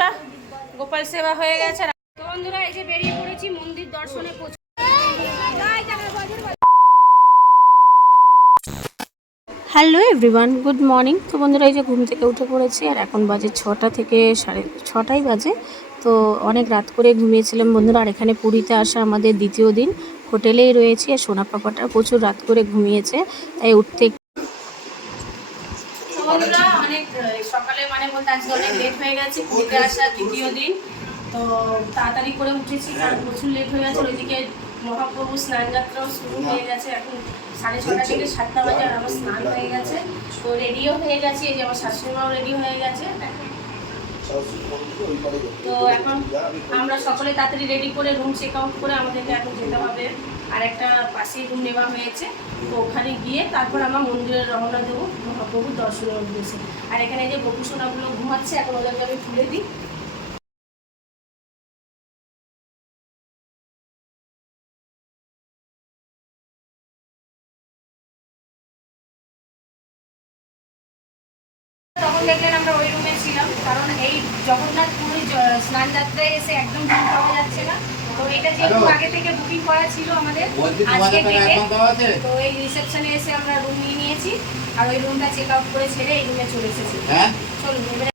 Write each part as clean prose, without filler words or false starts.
বন্ধুরা গোপাল সেবা হয়ে গেছে। তো বন্ধুরা এই যে বেরিয়ে পড়েছি মন্দির দর্শনে। Hello everyone, good morning. তো বন্ধুরা এই যে ঘুম থেকে উঠে পড়েছি আর এখন বাজে 6টা থেকে 6:30 বাজে। তো অনেক রাত করে ঘুমিয়েছিলাম বন্ধুরা। আর এখানে পুরীতে আসা আমাদের দ্বিতীয় দিন, হোটেলেই রয়েছি। আর সোনা পাপাটা প্রচুর রাত করে ঘুমিয়েছে, তাই উঠতে বন্ধুরা অনেক সকালে বলতে আজকে অনেক লেট হয়ে গেছে। পুরীতে আসা দ্বিতীয় দিন, তো তাড়াতাড়ি করে উঠেছি কারণ প্রচুর লেট হয়ে গেছে। ওইদিকে মহাপ্রভু স্নান যাত্রাও শুরু হয়ে গেছে। এখন 6:30 থেকে 7টা বাজে আর আমার স্নান হয়ে গেছে। তো রেডিও হয়ে গেছে, এই যে আমার শাশুড়িমাও রেডি হয়ে গেছে। তো এখন আমরা সকলে তাড়াতাড়ি রেডি করে রুম চেক আউট করে আমাদেরকে এখন যেতে হবে। আর একটা পাশেই রুম নেওয়া হয়েছে, তো ওখানে গিয়ে তারপর আমরা মন্দিরে রওনা দেবো মহাপ্রভুর দর্শনের উদ্দেশ্যে। আর এখানে যে গোপুসোনাগুলো ঘুমাচ্ছে, এখন ওদেরকে আমি তুলে দিই। তখন দেখলেন আমরা ওই রুমে ছিলাম, কারণ এই জগন্নাথ পুরী স্নান যাত্রায় এসে একদম রুম পাওয়া যাচ্ছে না। তো এটা যেহেতু আগে থেকে বুকিং করা ছিল আমাদের আজকে থেকে, তো এই রিসেপশনে এসে আমরা রুম নিয়ে নিয়েছি। আর ওই রুমটা চেক আউট করে ছেড়ে এই রুমে চলে এসেছি। চলুন এবারে।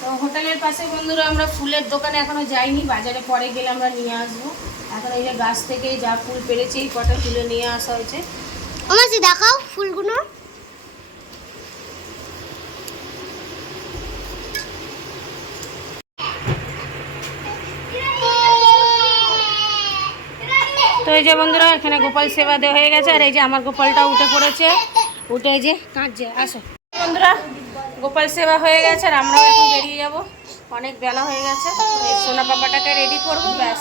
তো হোটেলের পাশে বন্ধুরা আমরা ফুলের দোকানে এখনো যাইনি, বাজারে পরে গেলে আমরা নিয়ে আসবো। এখন এই যে গাছ থেকে যা ফুল পেরেছি এই কটা তুলে নিয়ে আসা হয়েছে। আমাকে দেখাও ফুলগুলো। তো এই যে বন্ধুরা এখানে গোপাল সেবা দেওয়া হয়ে গেছে। আর এই যে আমার গোপালটাও উঠে পড়েছে, উঠে যে কাঁদছে। আসো বন্ধুরা, গোপাল সেবা হয়ে গেছে আর আমরাও এখন বেরিয়ে যাব। অনেক বেলা হয়ে গেছে, এই সোনা পাপাটাকে রেডি করবো, ব্যাস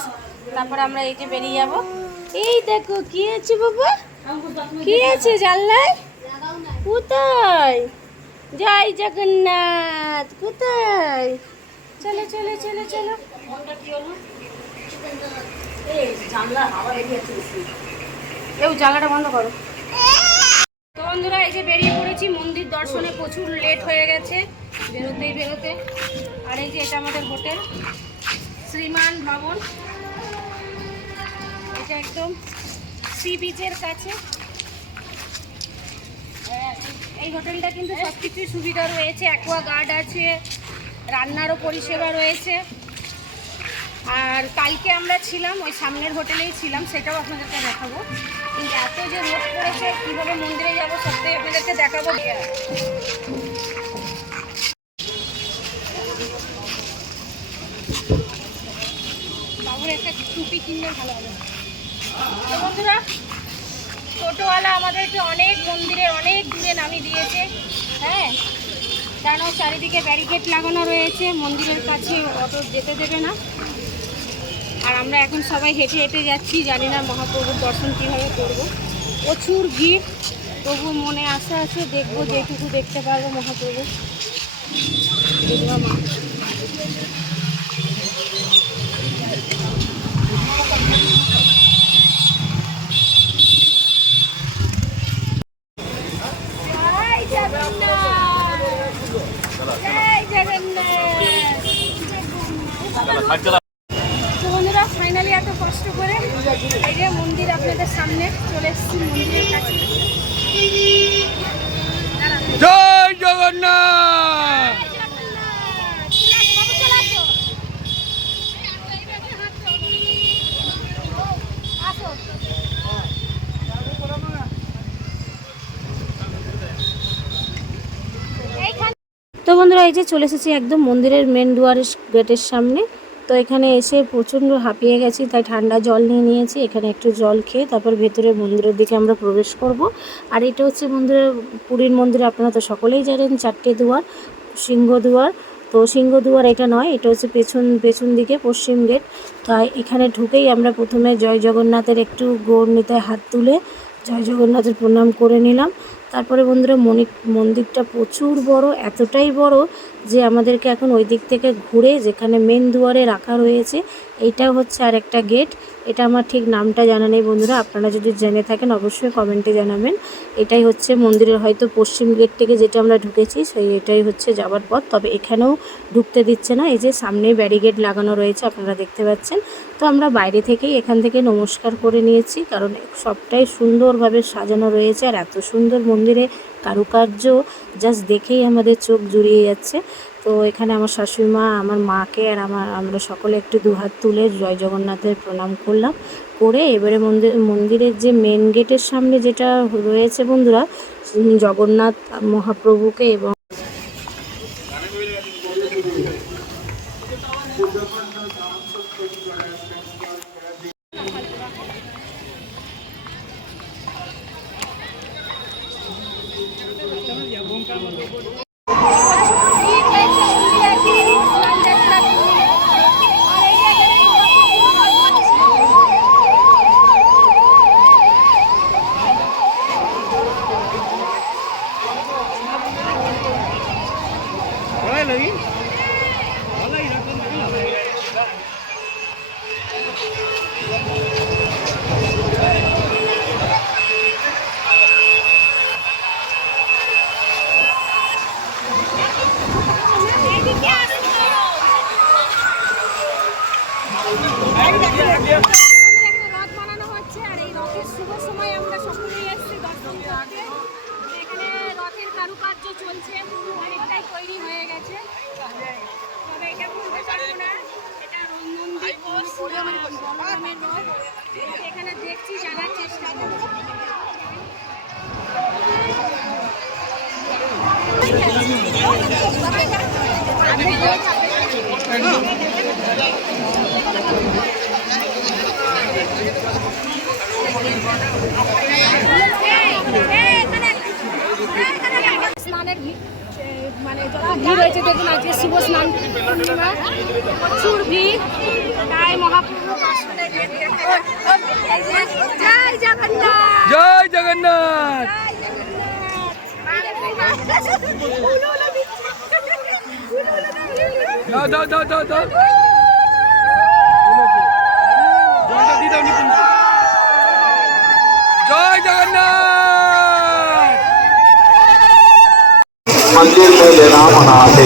তারপর আমরা এই যে বেরিয়ে যাব। এই দেখো কি আছে বাবা, কি আছে জানলাই? কোথায়? জয় জগন্নাথ। কোথায়? চলো চলো চলো চলো। জানলাটা বন্ধ করো। তো বন্ধুরা এই যে বেরিয়ে পড়েছি মন্দির দর্শনে। প্রচুর লেট হয়ে গেছে বেরোতে। আর এই যে এটা আমাদের হোটেল শ্রীমান ভবন, এটা একদম সি বিচের কাছে। এই হোটেলটা কিন্তু সব কিছুই সুবিধা রয়েছে, অ্যাকোয়া গার্ড আছে, রান্নারও পরিষেবা রয়েছে। আর কালকে আমরা ছিলাম ওই সামনের হোটেলেই ছিলাম, সেটাও আপনাদেরকে দেখাবো। কিন্তু এত যে রোদ পড়েছে, কীভাবে মন্দিরে যাবো সবটাই আপনাদেরকে দেখাবো। বাবুর একটা টুপি কিনলে ভালো হবে। তো বন্ধুরা টোটোওয়ালা আমাদেরকে অনেক মন্দিরের অনেক দূরে নামিয়ে দিয়েছে। হ্যাঁ, কারণ চারিদিকে ব্যারিকেড লাগানো রয়েছে, মন্দিরের কাছে অটো যেতে দেবে না। আর আমরা এখন সবাই হেঁটে হেঁটে যাচ্ছি, জানি না মহাপ্রভুর দর্শন কীভাবে করব। প্রচুর ভিড়, তবু মনে আশা আছে দেখবো, যেটুকু দেখতে পারবো মহাপ্রভু। মা তো বন্ধুরা ফাইনালি এত কষ্ট করে এই যে মন্দির আপনাদের সামনে চলে এসেছি, মন্দিরের কাছে। জয় জগন্নাথ। তো বন্ধুরা এই যে চলে এসেছি একদম মন্দিরের মেন দুয়ারের গেটের সামনে। তো এখানে এসে প্রচণ্ড হাঁপিয়ে গেছি, তাই ঠান্ডা জল নিয়ে নিয়েছি। এখানে একটু জল খেয়ে তারপর ভেতরে মন্দিরের দিকে আমরা প্রবেশ করব। আর এটা হচ্ছে মন্দিরের পুরীর মন্দিরে আপনারা তো সকলেই জানেন 4টে দুয়ার, সিংহ দুয়ার, তো সিংহদুয়ার এটা নয়, এটা হচ্ছে পেছন দিকে পশ্চিম গেট। তাই এখানে ঢুকেই আমরা প্রথমে জয় জগন্নাথের একটু গৌরনীতায় হাত তুলে জয় জগন্নাথের প্রণাম করে নিলাম। তারপরে বন্ধুরা মন্দিরটা প্রচুর বড়, এতটাই বড় যে আমাদেরকে এখন ওই দিক থেকে ঘুরে যেখানে মেন দুয়ারে রাখা রয়েছে, এইটা হচ্ছে আর একটা গেট। এটা আমার ঠিক নামটা জানা নেই বন্ধুরা, আপনারা যদি জেনে থাকেন অবশ্যই কমেন্টে জানাবেন। এটাই হচ্ছে মন্দিরের হয়তো পশ্চিম গেট থেকে যেটা আমরা ঢুকেছি সেই এটাই হচ্ছে যাওয়ার পথ। তবে এখানেও ঢুকতে দিচ্ছে না, এই যে সামনে ব্যারিকেড লাগানো রয়েছে আপনারা দেখতে পাচ্ছেন। তো আমরা বাইরে থেকেই এখান থেকে নমস্কার করে নিয়েছি, কারণ সবটাই সুন্দরভাবে সাজানো রয়েছে আর এত সুন্দর মন্দিরে কারুকার্য জাস্ট দেখেই আমাদের চোখ জুড়িয়ে যাচ্ছে। তো এখানে আমার শাশুড়ি মা, আমার মাকে আর আমরা সকলে একটু দুহাত তুলে জয় জগন্নাথের প্রণাম করলাম। করে এবারে মন্দিরের যে মেন গেটের সামনে যেটা রয়েছে বন্ধুরা, জগন্নাথ মহাপ্রভুকে এবং রথ বানানো হচ্ছে আর এই রথের শুভ সময় আমরা সকলেই এসেছি দর্শন করতে। এখানে রথের কারুকার্য চলছে, অনেকটাই তৈরি হয়ে গেছে, তবে এটা বলতে পারবো না। এটা নন্দী বলরামের রথ, এখানে দেখছি, জানার চেষ্টা করছি। স্নানের মানে যত ভিড় হয়েছে দেখুন, আজকে শুভ স্নান পূর্ণিমা, প্রচুর ভিড়। তাই মহাপ্রভু দর্শনে জয় জগন্নাথ, জয় জগন্নাথ। দাও দাও দাও দাও দাও জয়টা দিয়ে দাও নিপুণ। জয় জগন্নাথ। मंदिर में लेना मना है।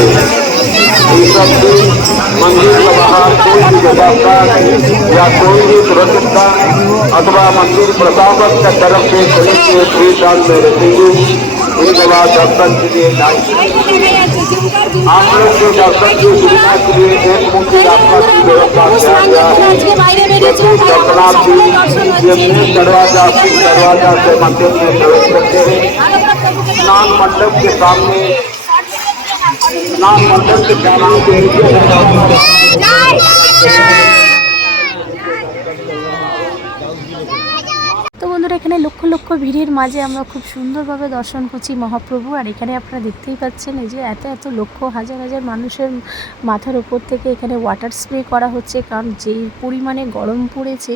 इस सब मंदिर के बाहर कोई भी व्यवस्था या कोई भी सुरक्षित अथवा मंदिर प्रशासन की तरफ से पुलिस के श्रीशाल में रखेंगे। उनके बाद दर्शन के लिए आप लोग के दर्शन की सुविधा के लिए एक मुख्य यात्रा की व्यवस्था किया गया है। जगन्नाथ जी ये मेन दरवाजा से मंदिर में प्रवेश करते हैं। स्नान मंडप के सामने स्नान मंडप के सामने তো বন্ধুরা এখানে লক্ষ লক্ষ ভিড়ের মাঝে আমরা খুব সুন্দরভাবে দর্শন করছি মহাপ্রভু। আর এখানে আপনারা দেখতেই পাচ্ছেন এই যে এত এত লক্ষ হাজার হাজার মানুষের মাথার উপর থেকে এখানে ওয়াটার স্প্রে করা হচ্ছে, কারণ যেই পরিমাণে গরম পড়েছে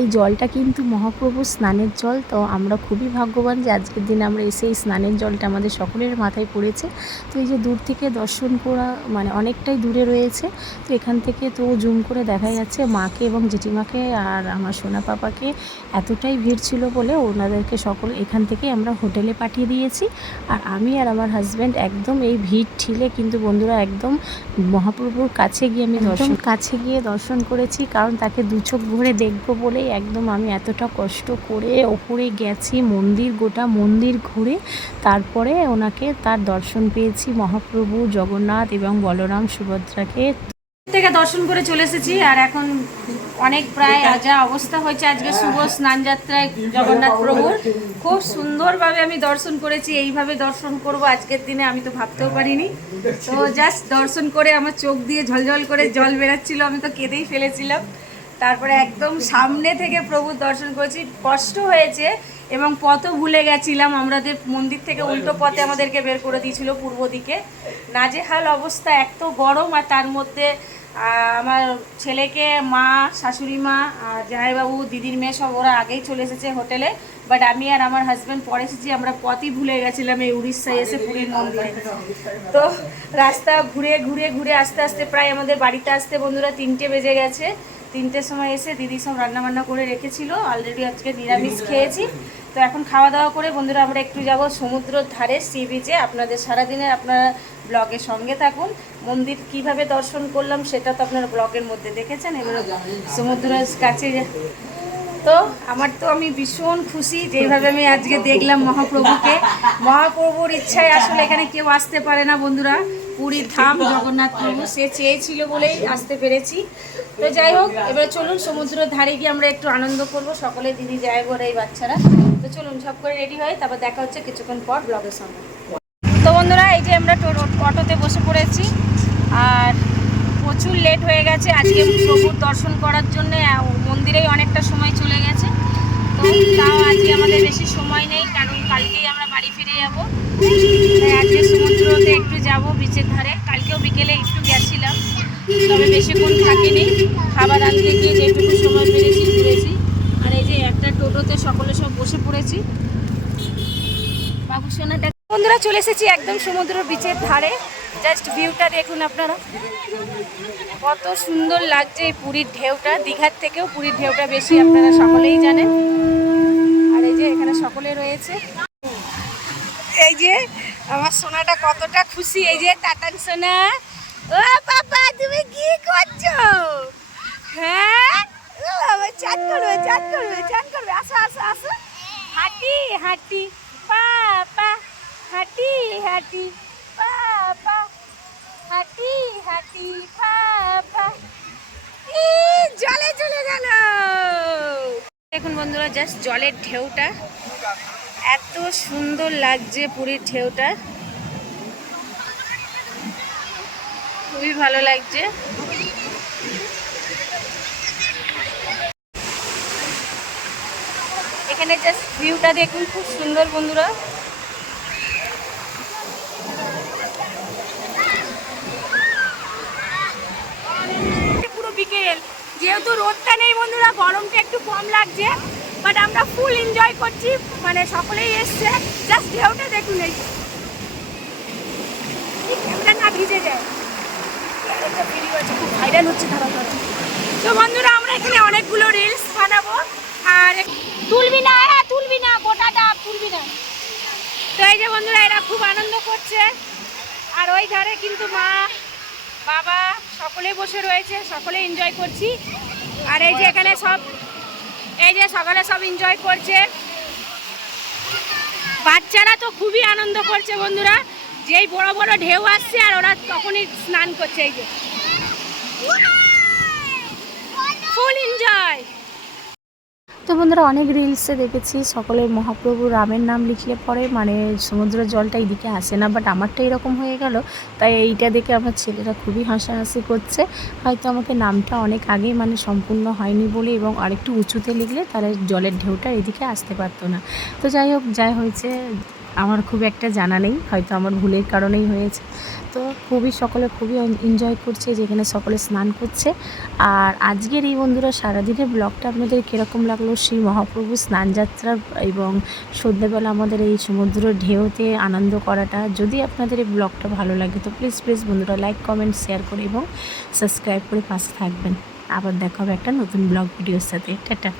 এই জলটা কিন্তু মহাপ্রভুর স্নানের জল। তো আমরা খুবই ভাগ্যবান যে আজকের দিনে আমরা এসে এই স্নানের জলটা আমাদের সকলের মাথায় পড়েছে। তো এই যে দূর থেকে দর্শন করা মানে অনেকটাই দূরে রয়েছে, তো এখান থেকে তো জুম করে দেখা যাচ্ছে মাকে এবং জেঠিমাকে আর আমার সোনা পাপাকে। এতটাই ভিড় ছিল বলে ওনাদেরকে সকল এখান থেকে আমরা হোটেলে পাঠিয়ে দিয়েছি। আর আমি আর আমার হাজব্যান্ড একদম এই ভিড় ঠেলে কিন্তু বন্ধুরা একদম মহাপ্রভুর কাছে গিয়ে আমি দর্শন করেছি, কারণ তাকে দু চোখ ভরে দেখবো বলেই একদম আমি এতটা কষ্ট করে ওপরে গেছি, গোটা মন্দির ঘুরে তারপরে ওনাকে তার দর্শন পেয়েছি। মহাপ্রভু জগন্নাথ এবং বলরাম সুভদ্রাকে থেকে দর্শন করে চলে এসেছি। আর এখন অনেক প্রায় যা অবস্থা হয়েছে আজকে শুভ স্নান যাত্রায় জগন্নাথ প্রভুর, খুব সুন্দরভাবে আমি দর্শন করেছি। এইভাবে দর্শন করব আজকের দিনে আমি তো ভাবতেও পারিনি। তো জাস্ট দর্শন করে আমার চোখ দিয়ে ঝলঝল করে জল বেরাচ্ছিল, আমি তো কেঁদেই ফেলেছিলাম। তারপরে একদম সামনে থেকে প্রভুর দর্শন করেছি, কষ্ট হয়েছে এবং পথও ভুলে গেছিলাম। আমাদের মন্দির থেকে উল্টো পথে আমাদেরকে বের করে দিয়েছিল পূর্ব দিকে। নাজেহাল অবস্থা, এত গরম, আর তার মধ্যে আমার ছেলেকে মা, শাশুড়ি মা, জামাইবাবু, দিদির মেয়ে সব ওরা আগেই চলে এসেছে হোটেলে, বাট আমি আর আমার হাজব্যান্ড পরে এসেছি। আমরা পথই ভুলে গেছিলাম এই উড়িষ্যায় এসে পুরীর মন্দিরে। তো রাস্তা ঘুরে ঘুরে ঘুরে আস্তে আস্তে প্রায় আমাদের বাড়িতে আসতে বন্ধুরা 3টে বেজে গেছে। 3টের সময় এসে দিদি সব রান্নাবান্না করে রেখেছিল, অলরেডি আজকে নিরামিষ খেয়েছি। তো এখন খাওয়া দাওয়া করে বন্ধুরা আমরা একটু যাব সমুদ্রের ধারে, সি বিচে। আপনাদের সারাদিনের আপনারা ব্লগের সঙ্গে থাকুন। মন্দির কিভাবে দর্শন করলাম সেটা তো আপনারা ব্লগের মধ্যে দেখেছেন। এবার সমুদ্রের কাছে তো আমি ভীষণ খুশি যেভাবে আমি আজকে দেখলাম মহাপ্রভুকে। মহাপ্রভুর ইচ্ছায় আসলে এখানে কেউ আসতে পারে না বন্ধুরা। পুরীর ধাম জগন্নাথ প্রভু, সে চেয়েছিল বলেই আসতে পেরেছি। তো যাই হোক, এবার চলুন সমুদ্রের ধারে গিয়ে আমরা একটু আনন্দ করব। সকলে দিদি যায় বলে এই বাচ্চারা। তো চলুন সব করে রেডি হয়, তারপর দেখা হচ্ছে কিছুক্ষণ পর ব্লগের সঙ্গে। তো বন্ধুরা এই যে আমরা অটোতে বসে পড়েছি, আর প্রচুর লেট হয়ে গেছে আজকে প্রভুর দর্শন করার জন্য। মন্দিরেই অনেকটা সময় চলে গেছে। তো তাও আজকে আমাদের বেশি সময় নেই, কারণ কালকেই আমরা বাড়ি ফিরে যাব। তাই আজকে সমুদ্রতে একটু যাব বিচের ধারে। কালকেও বিকেলে একটু গেছিলাম, তবে বেশিক্ষণ থাকিনি। খাবার আনতে গিয়ে যেটুকু সময় পেরেছি ঘুরেছি। আর এই যে একটা টোটোতে সকলে সব বসে পড়েছি। বাবু সোনাটা বন্ধুরা চলে এসেছি একদম সমুদ্র বিচের ধারে। জাস্ট ভিউটা দেখুন আপনারা, কত সুন্দর লাগছে এই পুরীর ঢেউটা। দীঘার থেকেও পুরীর ঢেউটা বেশি, আপনারা সকলেই জানেন। আর এই যে এখানে সকলে রয়েছে। এই যে আমার সোনাটা কতটা খুশি। এই যে টাটান সোনা, ও বাবা তুমি কি করছো? হ্যাঁ ও বাবা, চান করবে চান করবে চান করবে। আসো আসো আসো, হাঁটি হাঁটি পাপা, হাঁটি হাঁটি পাপা, হাঁটি হাঁটি পাপা। জলে চলে গেল। দেখুন বন্ধুরা জাস্ট জলের ঢেউটা, এত সুন্দর লাগছে পুরীর ঢেউটা, খুবই ভালো লাগছে। এখানে জাস্ট ভিউটা দেখুন, খুব সুন্দর বন্ধুরা। পুরো বিকেল, যেহেতু রোদটা নেই বন্ধুরা, গরমটা একটু কম লাগছে, বাট আমরা ফুল এনজয় করছি। মানে সকলেই এসছে, জাস্ট ঢেউটা দেখুন। এই ক্যামেরা না ভিজে যায়, একটা ভিডিও আছে খুব ভাইরাল হচ্ছে তাড়াতাড়ি। তো বন্ধুরা আমরা এখানে অনেকগুলো রিলস বানাবো। আর তুলবি না, হ্যাঁ তুলবি না, গোটাটা তুলবি না। তো এই যে বন্ধুরা এরা খুব আনন্দ করছে। আর ওই ধারে কিন্তু মা, বাবা সকলে বসে রয়েছে, সকলে এনজয় করছি। আর এই যে এখানে সব, এই যে সকালে সব এনজয় করছে। বাচ্চারা তো খুবই আনন্দ করছে বন্ধুরা, যেই বড় বড় ঢেউ আসছে আর ওরা তখনই স্নান করছে। এই যে ফুল এনজয়। তো বন্ধুরা অনেক রিলসে দেখেছি সকলে মহাপ্রভু রামের নাম লিখলে পরে মানে সমুদ্রের জলটা এইদিকে আসে না, বাট আমারটা এরকম হয়ে গেল। তাই এইটা দেখে আমার ছেলেরা খুবই হাসাহাসি করছে। হয়তো আমাকে নামটা অনেক আগে মানে সম্পূর্ণ হয়নি বলে, এবং আরেকটু উঁচুতে লিখলে তাহলে জলের ঢেউটা এদিকে আসতে পারতো না। তো যাই হোক, যাই হয়েছে আমার খুব একটা জানা নেই, হয়তো আমার ভুলের কারণেই হয়েছে। তো সকলে খুবই এনজয় করছে, যেখানে সকলে স্নান করছে। আর আজকের এই বন্ধুরা সারাদিনের ব্লগটা আপনাদের কীরকম লাগলো, শ্রী মহাপ্রভু স্নানযাত্রা এবং সন্ধ্যেবেলা আমাদের এই সমুদ্র ঢেউতে আনন্দ করাটা। যদি আপনাদের এই ব্লগটা ভালো লাগে তো প্লিজ বন্ধুরা লাইক, কমেন্ট, শেয়ার করে এবং সাবস্ক্রাইব করে পাশে থাকবেন। আবার দেখা হবে একটা নতুন ব্লগ ভিডিওর সাথে। টাটা।